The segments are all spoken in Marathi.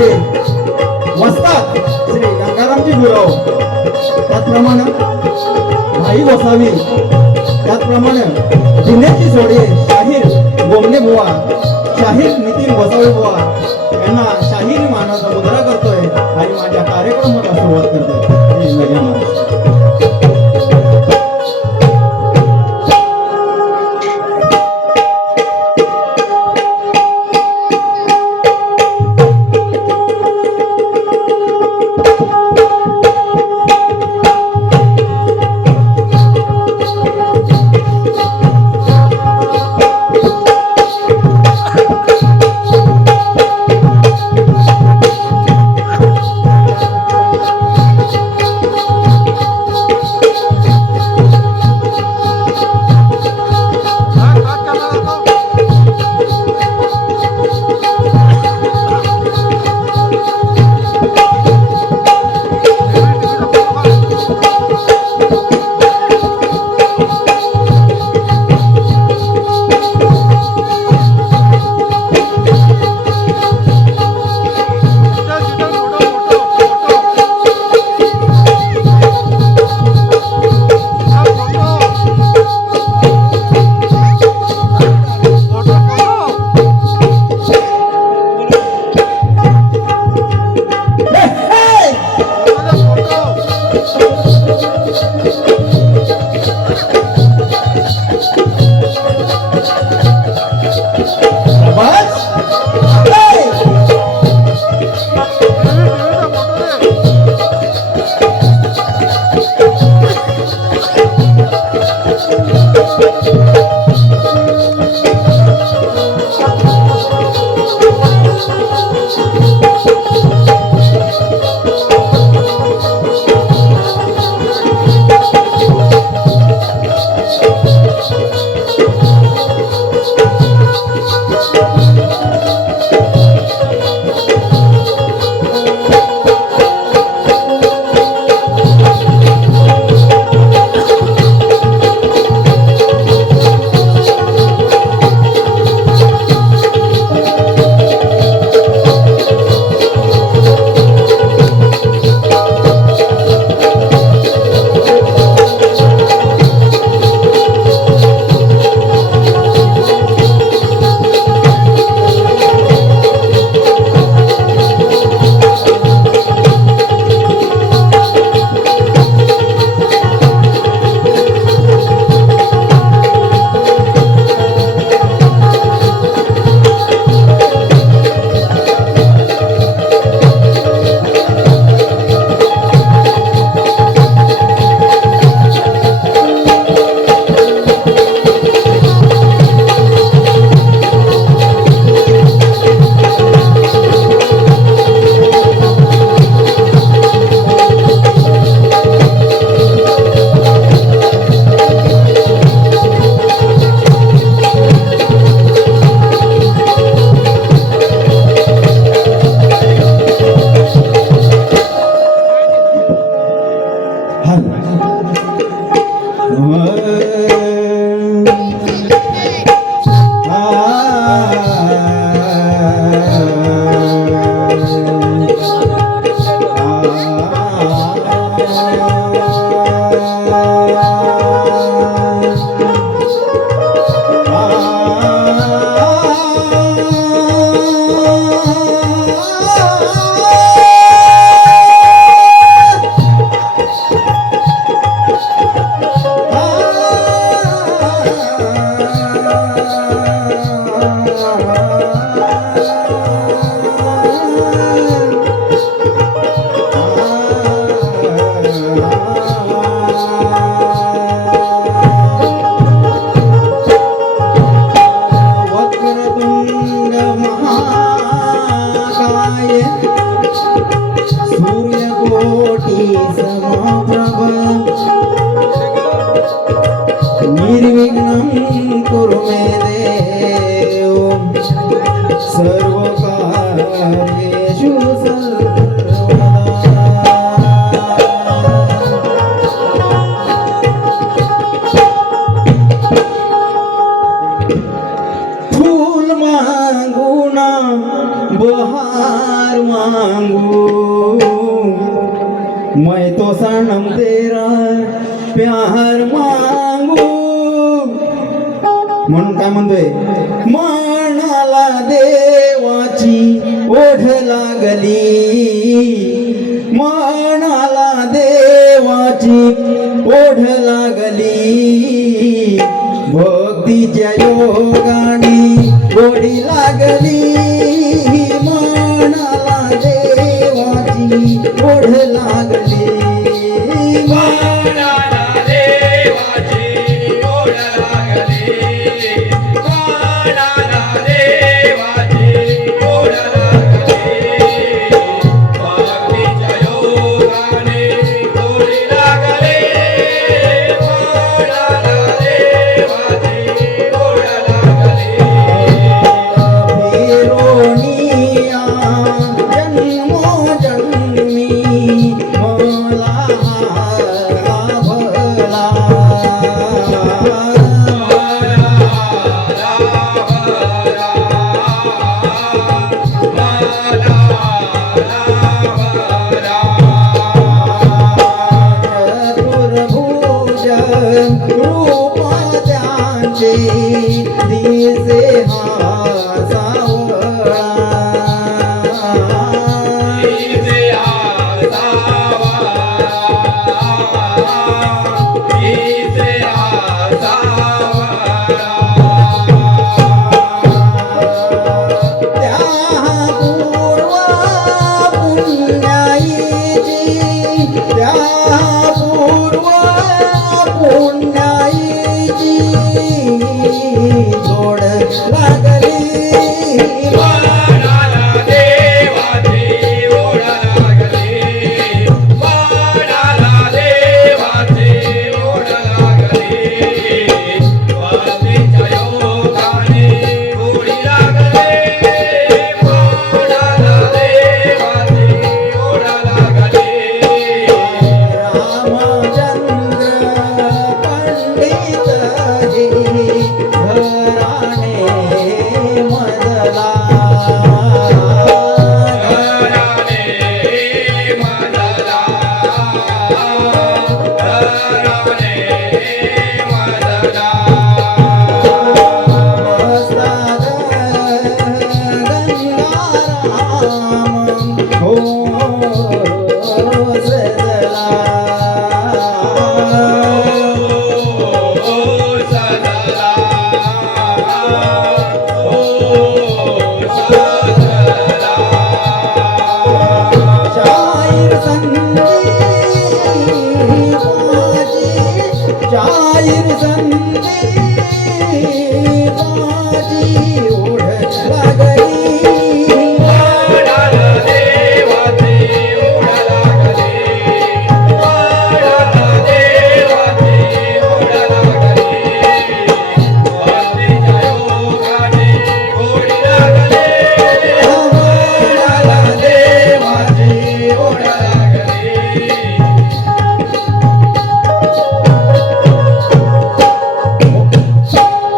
आमचे वस्ताद श्री गंगारामजी गुरव, त्याचप्रमाणे भाई गोसावी, त्याचप्रमाणे जिल्ह्याची जोडी शाहीर गोमने बुवा, शाहीर नितीन गोसावी बुवा यांना शाहीर मानाचा मुद्रा करतोय आणि माझ्या कार्यक्रमाला सुरुवात करतोय. जय जय महाराष्ट्र. बहार मांगू मैं तो सनम तेरा प्यार मांगू म्हणून काय म्हणतोय मनाला देवाची ओढ लागली मनाला देवाची ओढ लागली भक्तीच्या योगाने गोडी लागली मनाला देवाची ओढ लागली मनाला देवाची ओढ लागली मनाला देवाची ओढ लागली भक्तीच्या योगाने गोडी लागली मनाला देवाची ओढ लागली फिरोनिया जन्मोजन्मी मला भला चतुर्भुज रूप त्यांचे दिसे हा सावळा त्या पूर्व पुण्याईची त्या पूर्व पुण्याईची जोड लागली मनाला देवाची ओढ लागली मनाला देवाची ओढ लागली भक्तीच्या योगाने गोडी लागली मनाला देवाची ओढ लागली रामचंद्र पंडित जी घराणे मजला घराणे मजला घराणे मजला वस्ताद गंगाराम हो सजला शाहीर संदीपाची शाहीर संदीपाची ओढ लागली मनाला देवाची ओढ लागली मनाला देवाची ओढ लागली भक्तीच्या योगाने गोडी लागली मनाला देवाची ओढ लागली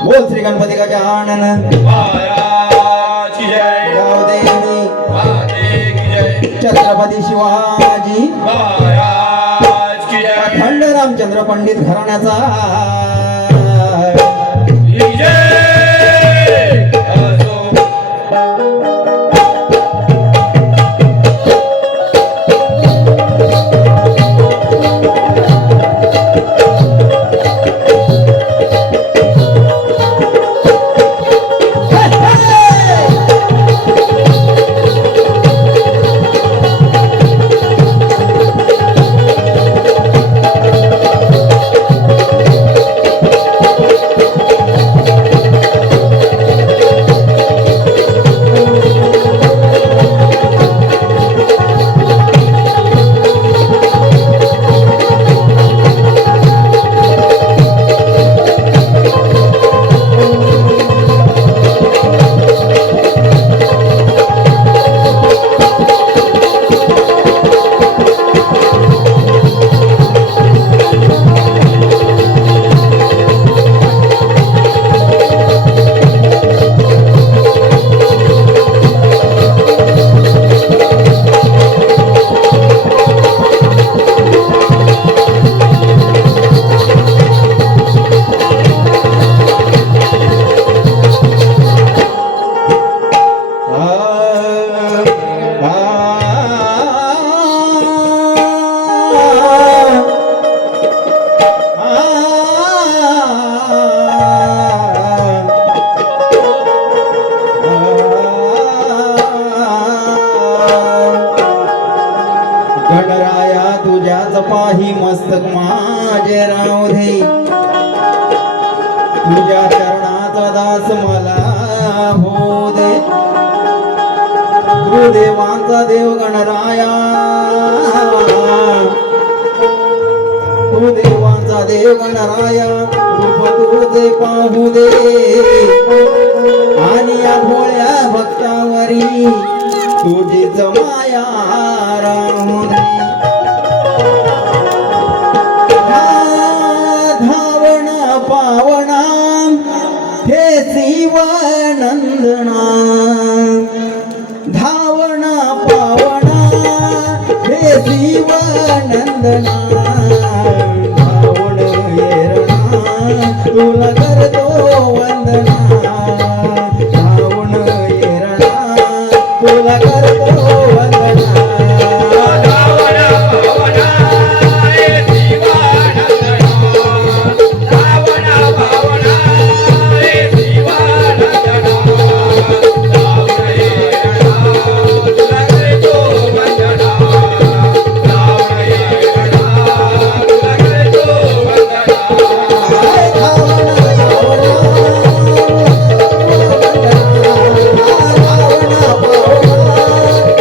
बोल श्री गणपती गजानन महाराज की जय गावदेवी माते की जय छत्रपती शिवाजी महाराज की जय अखंड रामचंद्र पंडित घराण्याचा की जय असो जय पाही मस्तक माझे राहू दे तुझ्या चरणाचा दास मला हो दे तू देवांचा देव गणराया तू देवांचा देव गणराया रूप तुझे पाहू दे आणि या भोळ्या भक्तावरी तुझीच माया राहू दे धावण पावणा हे शिवनंदना धावण पावणा हे शिवनंदना धावण येरणा तुला करतो वंदना धावण येरणा तुला करतो वंदना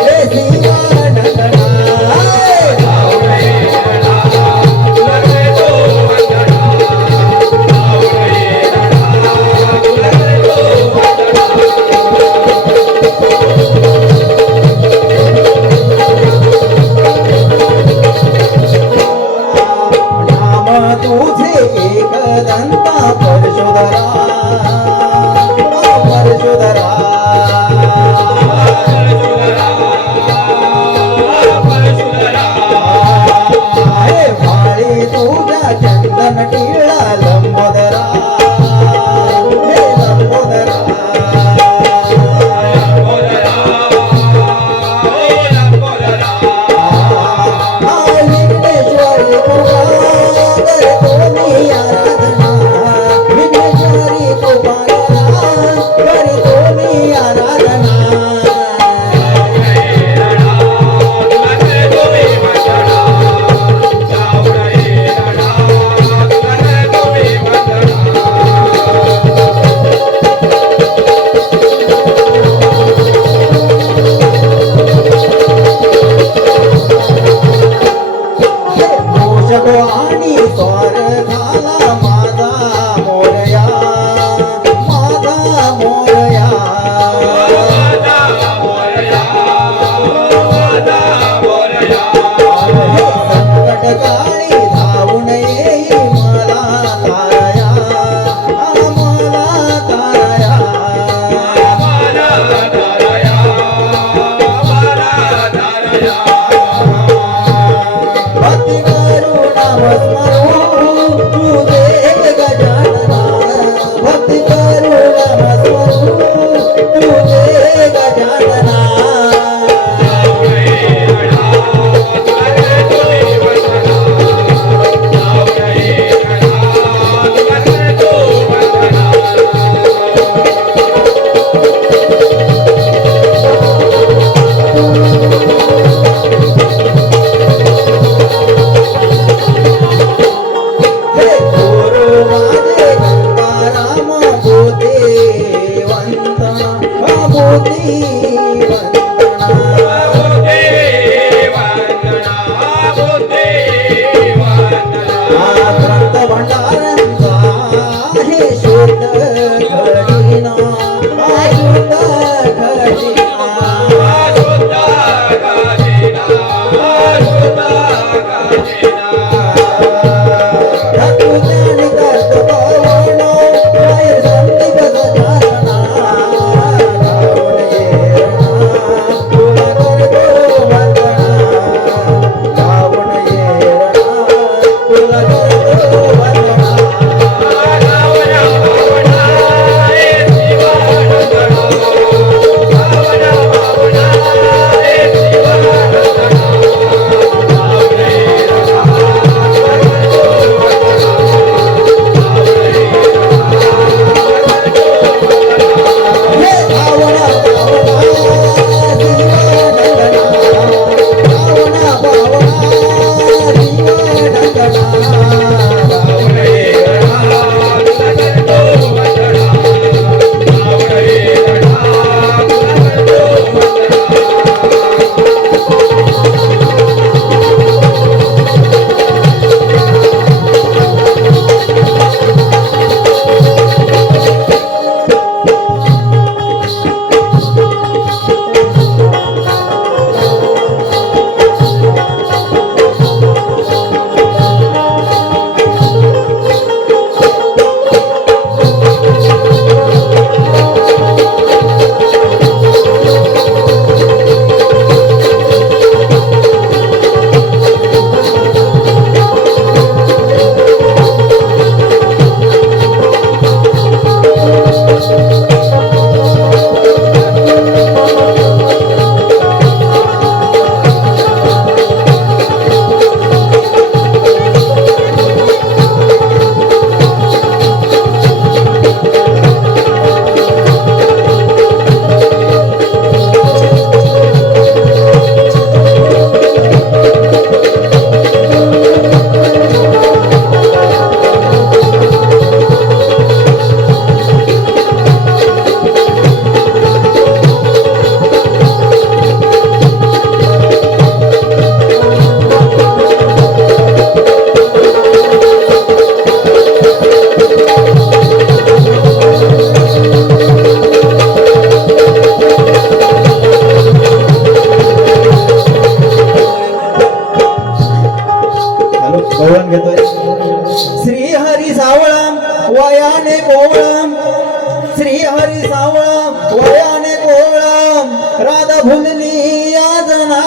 Hey,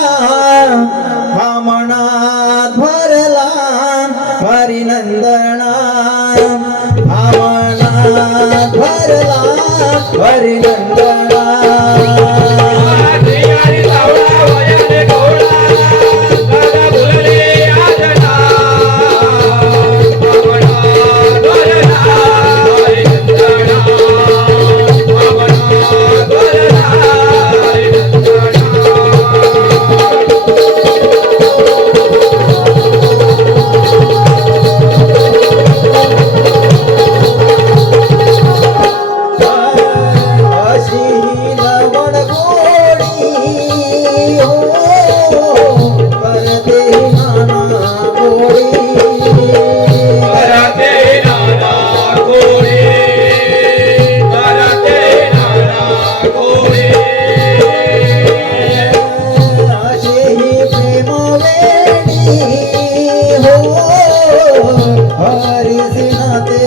हा मनात भरला हरिनंदना हा मनात भरला हरिनंदना हरी सावळा वयाने गोळा दादा बोलले आजना भावना भरला हरिनंदना भावना भरला हरिनंदना अशी लवण गोडी हो करते नाना गोडी करते नाना गोळे करते नाना गोळे अशी प्रेम वेडी हो हरिसी नाते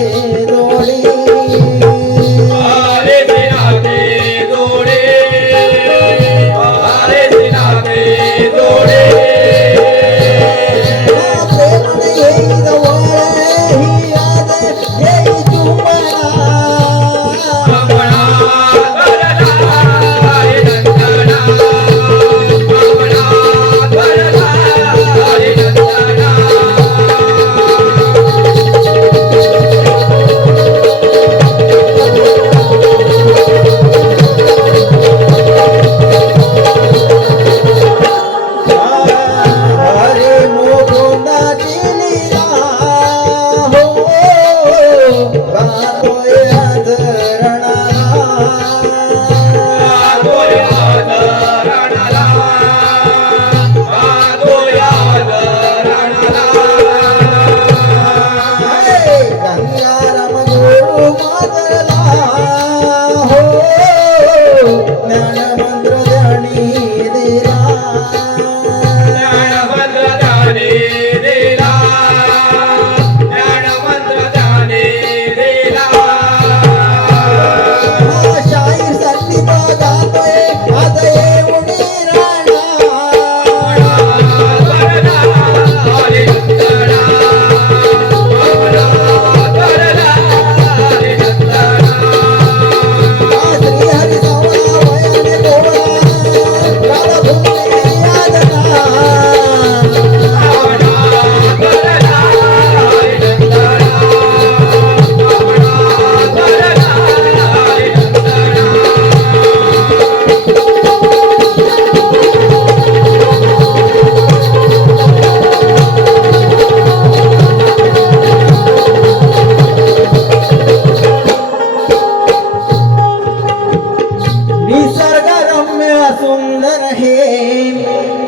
जोडी आले सिनाते जोडे आले सिनाते जोडे प्रेम येई जवळ ही याद येई चुंबना भावना भरला हरिनंदना भावना भरला हरिनंदना हरे मुकुंदाची लीला हो गातोय अधरणाला आगोयाद रणाला आगोयाद रणाला गंगाराम गुरु मादला हो ज्ञानमंत्र ध्यानी दिला ज्ञानमंत्र ध्याने दिला ज्ञानमंत्र ध्याने दिला शाहीर संगीत गातोय आज येऊन राणा भरला हरिनंदना भावना भरला हरिनंदना श्री हरी सावळा वयाने गोळा राधा भुमने यादना भावना भरला हरिनंदना भावना भरला हरिनंदना निसर्ग रम्य सुंदर हे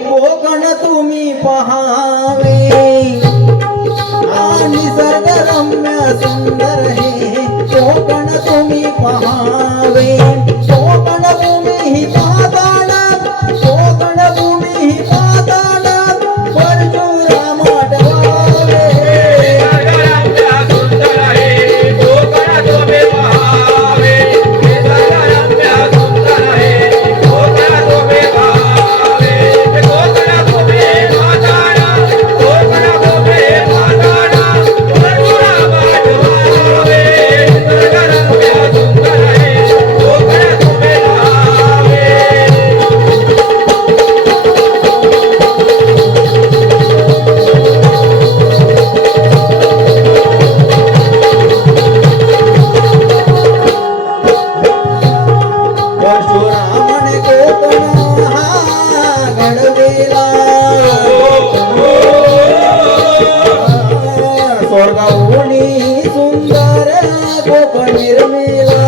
कोकण तुम्ही पहावे निसर्ग रम्य सुंदर हे कोकण तुम्ही पहावे कोकण भूमी ही पाताळ कोकण भूमी ही पाताळ परशुराम आठवावे निसर्गरम्य सुंदर आहे कोकण तुम्ही पहावे निसर्गरम्य सुंदर आहे कोकण तुम्ही पहावे कोकण तुम्ही म्हातारा कोकण तुम्ही म्हातारा परशुराम आठवावे निसर्गरम्य सुंदर आहे कोकण तुम्ही पहावे परशुरामने कोकण हा घडविला स्वर्गाहूनी सुंदर कोकण निर्मिला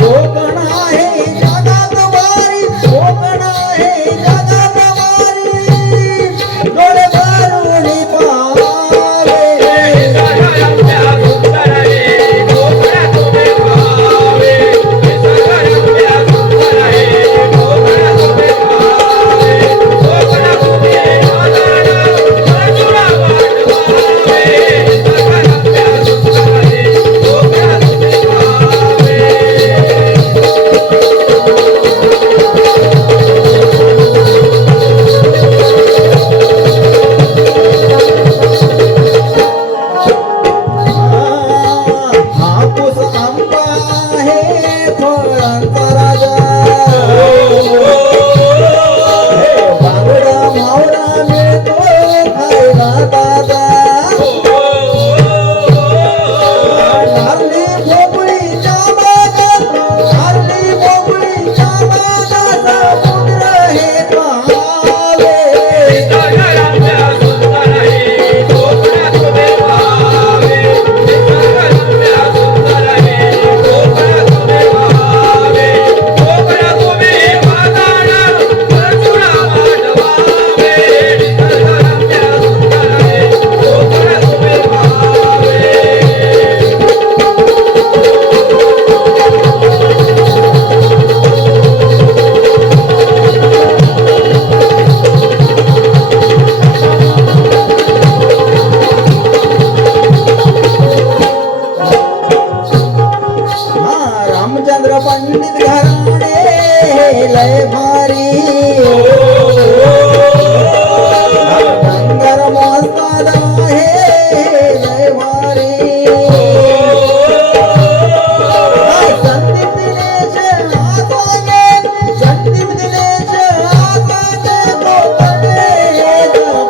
कोकण आहे जगात वारी कोकण आहे जगात वारी डोळे भरून पाहावे निसर्गरम्य सुंदर आहे कोकण तुम्ही पहावे निसर्गरम्य सुंदर आहे कोकण तुम्ही पहावे कोकण तुम्ही म्हातारा परशुराम आठवावे निसर्गरम्य सुंदर भारी डंगर मोस्ताद आहे लय भारी संदीप दिनेश आसाने संदीप दिनेश आसाने कोकणे जगावे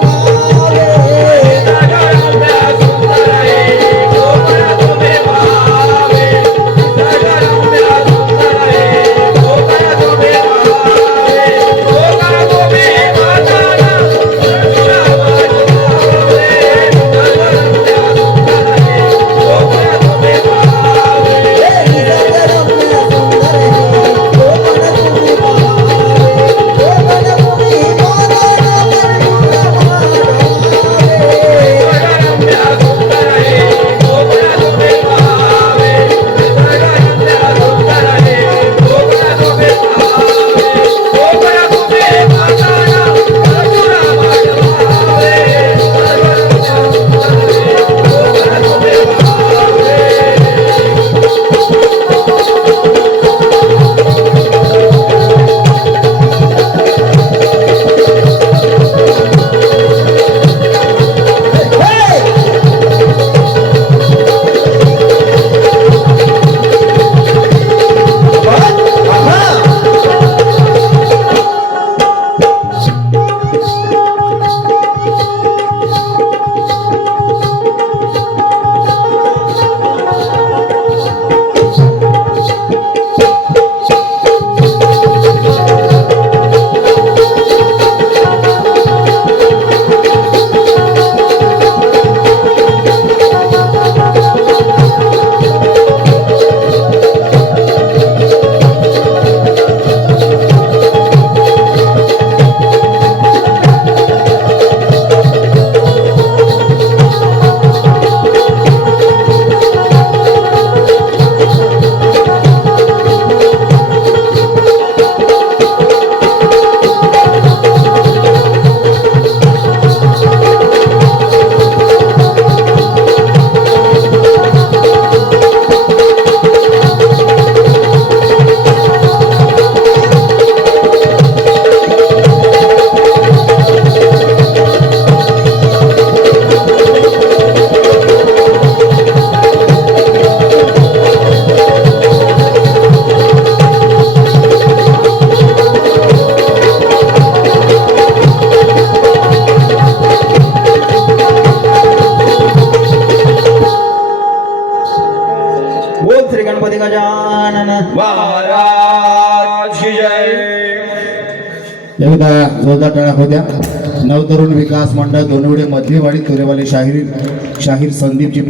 बोल श्री गणपती गजानन महाराज की जय. एकदा जोरदार टाळ्या होत्या. नवतरुण विकास मंडळ दोनवडे मधलीवाडी तुरेवाली शाहीर संदीपची